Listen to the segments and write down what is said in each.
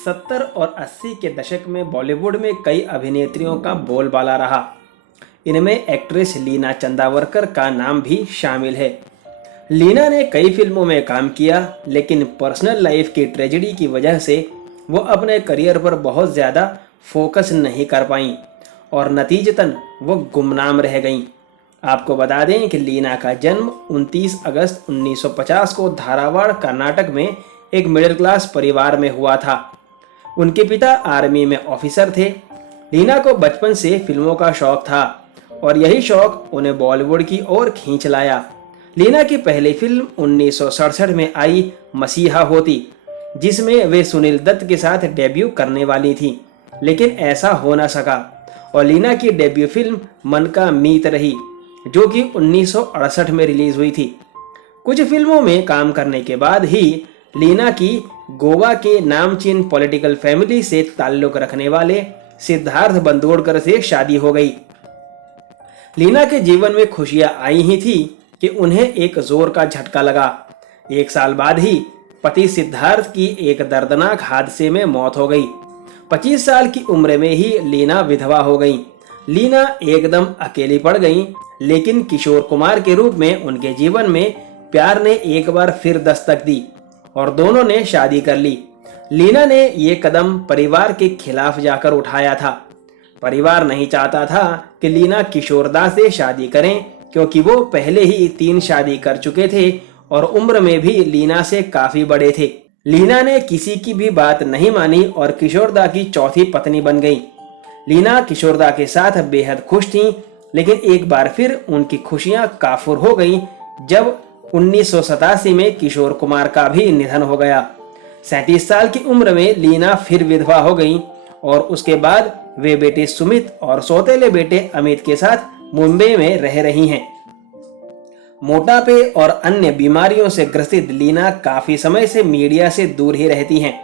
70 और 80 के दशक में बॉलीवुड में कई अभिनेत्रियों का बोलबाला रहा। इनमें एक्ट्रेस लीना चंदावरकर का नाम भी शामिल है। लीना ने कई फिल्मों में काम किया, लेकिन पर्सनल लाइफ की ट्रेजेडी की वजह से वो अपने करियर पर बहुत ज़्यादा फोकस नहीं कर पाईं और नतीजतन वो गुमनाम रह गईं। आपको बता दें कि लीना का जन्म 29 अगस्त 1950 को धारावाड़, कर्नाटक में एक मिडिल क्लास परिवार में हुआ था। उनके पिता आर्मी में ऑफिसर थे। लीना को बचपन से फिल्मों का शौक था और यही शौक उन्हें बॉलीवुड की ओर खींच लाया। लीना की पहली फिल्म 1967 में आई मसीहा होती, जिसमें वे सुनील दत्त के साथ डेब्यू करने वाली थी, लेकिन ऐसा हो ना सका और लीना की डेब्यू फिल्म मन का मीत रही, जो कि 1968 में रिलीज हुई थी। कुछ फिल्मों में काम करने के बाद ही लीना की गोवा के नामचीन पॉलिटिकल फैमिली से ताल्लुक रखने वाले सिद्धार्थ बंदोड़कर से शादी हो गई। लीना के जीवन में खुशियां आई ही थी कि उन्हें एक जोर का झटका लगा। 1 साल बाद ही पति सिद्धार्थ की एक दर्दनाक हादसे में मौत हो गई। 25 साल की उम्र में ही लीना विधवा हो गई। लीना एकदम अकेली पड़ गई, लेकिन किशोर कुमार के रूप में उनके जीवन में प्यार ने एक बार फिर दस्तक दी और दोनों ने शादी कर ली। लीना ने ये कदम परिवार के खिलाफ जाकर उठाया था। परिवार नहीं चाहता था कि लीना किशोरदा से शादी करें, क्योंकि वो पहले ही 3 शादी कर चुके थे और उम्र में भी लीना से काफी बड़े थे। लीना ने किसी की भी बात नहीं मानी और किशोरदा की चौथी पत्नी बन गई। लीना किशोरदा के साथ बेहद खुश थीं, लेकिन एक बार फिर उनकी खुशियां काफुर हो गईं जब 1987 में किशोर कुमार का भी निधन हो गया। 37 साल की उम्र में लीना फिर विधवा हो गईं और उसके बाद वे बेटे सुमित और सौतेले बेटे अमित के साथ मुंबई में रह रही हैं। मोटापे और अन्य बीमारियों से ग्रसित लीना काफी समय से मीडिया से दूर ही रहती हैं।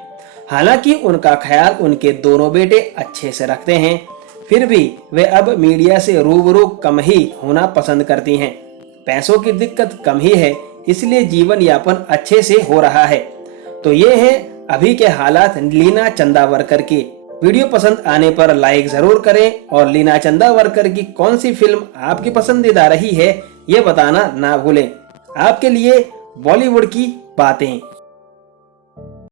हालांकि उनका ख्याल उनके दोनों बेटे अच्छे से रखते हैं, फिर भी वे अब मीडिया से रूबरू कम ही होना पसंद करती हैं। पैसों की दिक्कत कम ही है, इसलिए जीवन यापन अच्छे से हो रहा है। तो ये है अभी के हालात लीना चंदावरकर के। वीडियो पसंद आने पर लाइक जरूर करें और लीना चंदावरकर की कौन सी फिल्म आपकी पसंदीदा रही है ये बताना ना भूलें। आपके लिए बॉलीवुड की बातें।